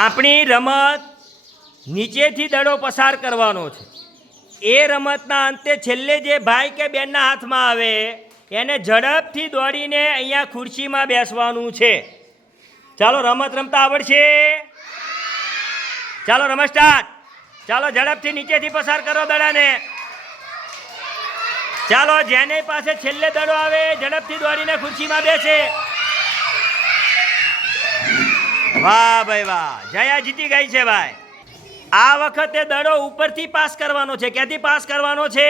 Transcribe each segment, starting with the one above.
આપણી રમત નીચેથી દડો પસાર કરવાનો છે. એ રમતના અંતે છેલ્લે જે ભાઈ કે બેનના હાથમાં આવે એને ઝડપથી દોડીને અહીંયા ખુરશીમાં બેસવાનું છે. ચાલો રમત રમતા આવડશે? ચાલો રમત સ્ટાર્ટ. ચાલો ઝડપથી નીચેથી પસાર કરો દડાને. ચાલો જેની પાસે છેલ્લે દડો આવે ઝડપથી દોડીને ખુરશીમાં બેસે. વાહ ભાઈ વાહ, જયા જીતી ગઈ છે ભાઈ. આ વખતે દડો ઉપરથી પાસ કરવાનો છે. ક્યાંથી પાસ કરવાનો છે?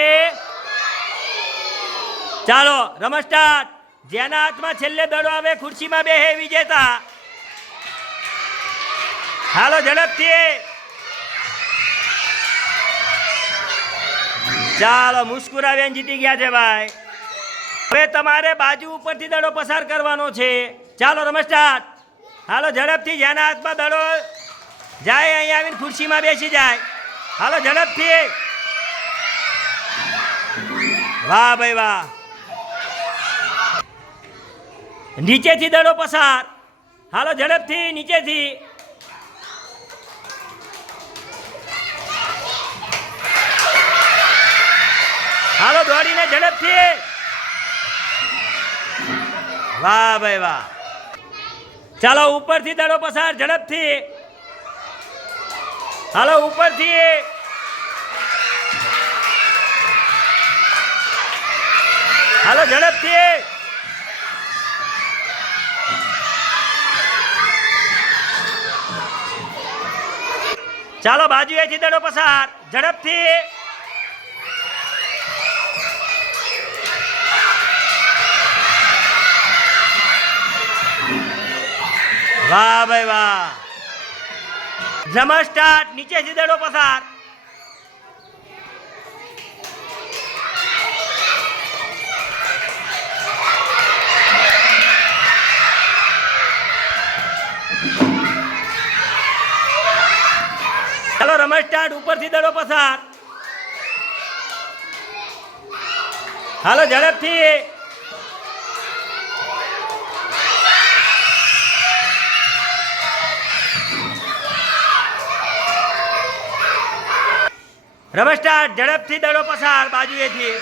ચાલો રમત સ્ટાર્ટ. જેના હાથમાં છેલ્લે દડો આવે ખુરશીમાં બેહે વિજેતા. હાલો ઝડપથી. ચાલો મુસ્કુરાવીને જીતી ગયા છે ભાઈ. હવે તમારે બાજુ ઉપરથી દડો પસાર કરવાનો છે. ચાલો રમત સ્ટાર્ટ. હાલો ઝડપથી. જેના હાથમાં દડો જાય અહીંયા આવીને ખુરશીમાં બેસી જાય. હાલો ઝડપથી. વાહ ભાઈ વાહ. નીચેથી દડો પસાર. હાલો ઝડપથી નીચેથી. હાલો દોડીને ઝડપથી. વાહ ભાઈ વાહ. ચાલો ઉપરથી દડો પસાર ઝડપથી. હાલો ઉપરથી. હાલો ઝડપથી. ચાલો બાજુએથી દડો પસાર ઝડપથી. વાહ ભાઈ વાહ. રમત સ્ટાર્ટ. નીચેથી દડો પસાર. ચાલો રમત સ્ટાર્ટ. ઉપરથી દડો પસાર. હાલો ઝડપથી. રમત સ્ટાર્ટ. ઝડપથી દડો પસાર બાજુએથી.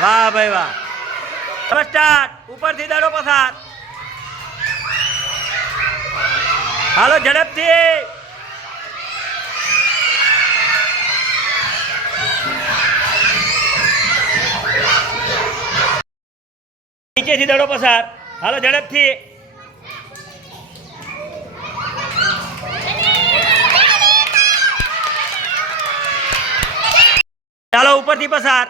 વાહ ભાઈ વાહ. રમત સ્ટાર્ટ. ઉપરથી દડો પસાર. હાલો ઝડપથી. નીચેથી દડો પસાર. હાલો ઝડપથી. ચાલો ઉપરથી પસાર.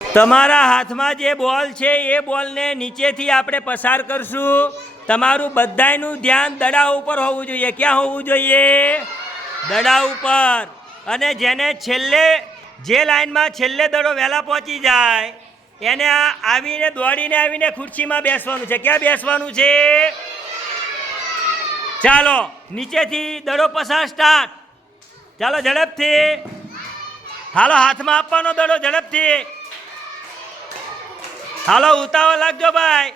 તમારા હાથમાં જે બોલ છે એ બોલને નીચેથી આપણે પસાર કરશું. તમારું બધાયનું ધ્યાન દડા ઉપર હોવું જોઈએ. ક્યાં હોવું જોઈએ? દડા ઉપર. અને જેને છેલ્લે જે લાઈનમાં છેલ્લે દડો વહેલા પહોંચી જાય એને આવીને દોડીને આવીને ખુરશીમાં બેસવાનું છે. ક્યાં બેસવાનું છે? ચાલો નીચેથી દડો પસાર સ્ટાર્ટ. ચાલો ઝડપથી. હાલો હાથમાં આપવાનો દડો ઝડપથી. હાલો ઉતાવળ લાગજો ભાઈ.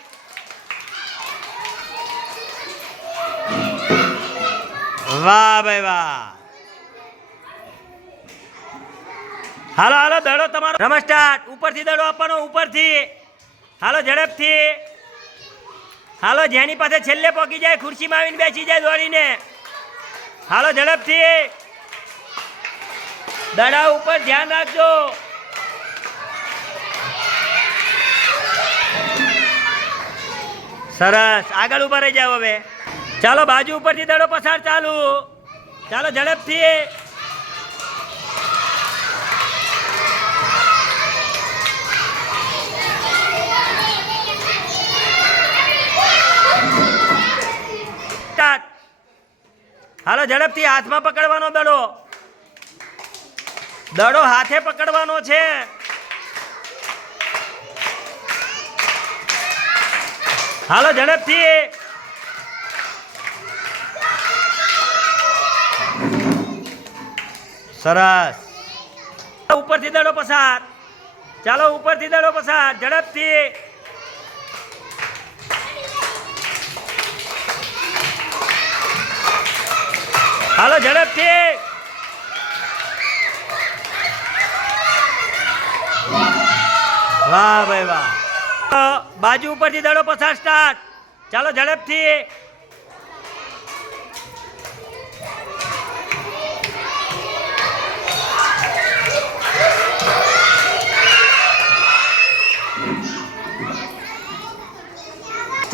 વાહ ભાઈ વાહ. હાલો હાલો દડો તમારો. રમત સ્ટાર્ટ. ઉપરથી દડો આપવાનો. ઉપરથી. હાલો ઝડપથી. હાલો જેની પાસે છેલ્લે પહોંચી જાય ખુરશીમાં આવીને બેસી જાય દોડીને. હાલો ઝડપથી. દડા ઉપર ધ્યાન રાખજો. સરસ. આગળ ઉભા રહી જાઓ હવે. ચાલો બાજુ ઉપરથી દડો પસાર ચાલુ. ચાલો ઝડપથી. હાલો ઝડપથી. હાથમાં પકડવાનો દડો. દડો હાથે પકડવાનો છે. હાલો ઝડપથી. સરસ. ઉપરથી દડો પસાર. ચાલો ઉપરથી દડો પસાર ઝડપથી. હાલો ઝડપથી. વાહ ભાઈ વાહ. બાજુ ઉપરથી દડો પસાર સ્ટાર્ટ. ચાલો ઝડપથી.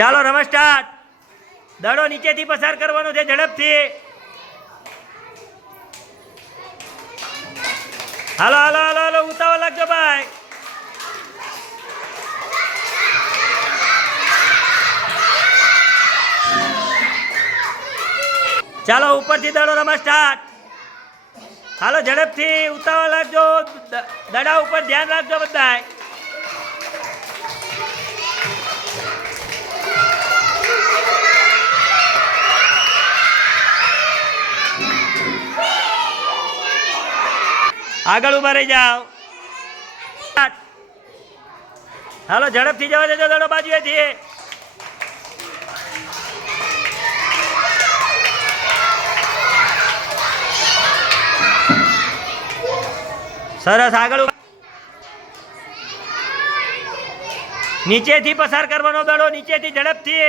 ચાલો રમત સ્ટાર્ટ. દડો નીચેથી પસાર કરવાનો છે ઝડપથી. હાલો હાલો હાલો હાલો ઉતાવળ લાગજો ભાઈ. ચાલો ઉપરથી દડો રમત સ્ટાર્ટ. હાલો ઝડપથી ઉતાવળ લાગજો. દડા ઉપર ધ્યાન રાખજો બધાય. આગળ ઉભા રહી જાઓ. હાલો ઝડપથી જવા દેજો દડો બાજુએથી. સરસ. આગળ નીચેથી પસાર કરવાનો દડો નીચેથી ઝડપથી.